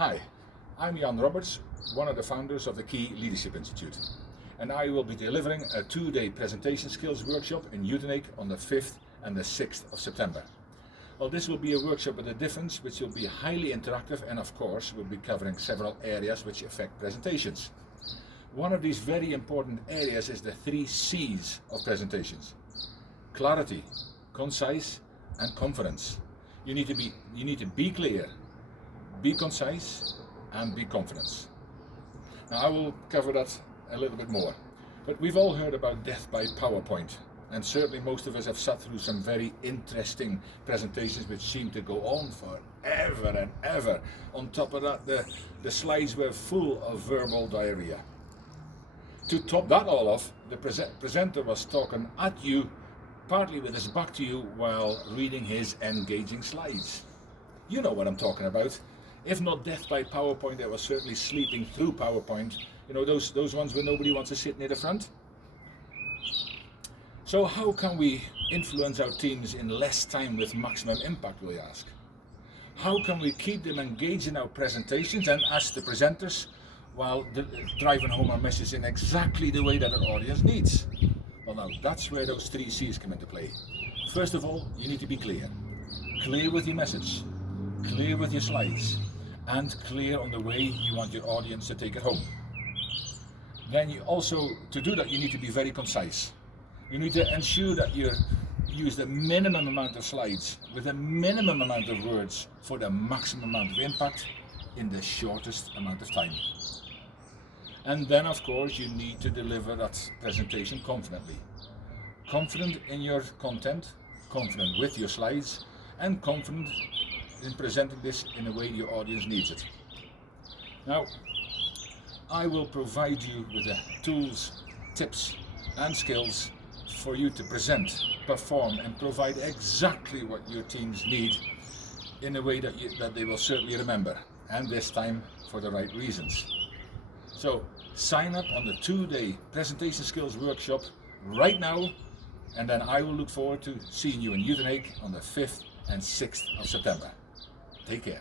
Hi, I'm Roberts, one of the founders of the Key Leadership Institute, and I will be delivering a 2-day presentation skills workshop in Utenake on the 5th and the 6th of September. Well, this will be a workshop with a difference, which will be highly interactive and of course will be covering several areas which affect presentations. One of these very important areas is the 3 C's of presentations: clarity, concise and confidence. You need to be clear, be concise and be confident. Now I will cover that a little bit more, but we've all heard about death by PowerPoint, and certainly most of us have sat through some very interesting presentations which seem to go on forever and ever. On top of that, the slides were full of verbal diarrhea. To top that all off, the presenter was talking at you, partly with his back to you, while reading his engaging slides. You know what I'm talking about. If not death by PowerPoint, there was certainly sleeping through PowerPoint. You know, those ones where nobody wants to sit near the front. So how can we influence our teams in less time with maximum impact, will you ask? How can we keep them engaged in our presentations and as the presenters, while driving home our message in exactly the way that our audience needs? Well, now that's where those 3 C's come into play. First of all, you need to be clear. Clear with your message, clear with your slides, and clear on the way you want your audience to take it home. Then you also, to do that, you need to be very concise. You need to ensure that you use the minimum amount of slides with a minimum amount of words for the maximum amount of impact in the shortest amount of time. And then of course you need to deliver that presentation confidently. Confident in your content, confident with your slides, and confident in presenting this in a way your audience needs it. Now, I will provide you with the tools, tips and skills for you to present, perform and provide exactly what your teams need in a way that they will certainly remember, and this time for the right reasons. So sign up on the 2-day presentation skills workshop right now, and then I will look forward to seeing you in Utenake on the 5th and 6th of September. Take care.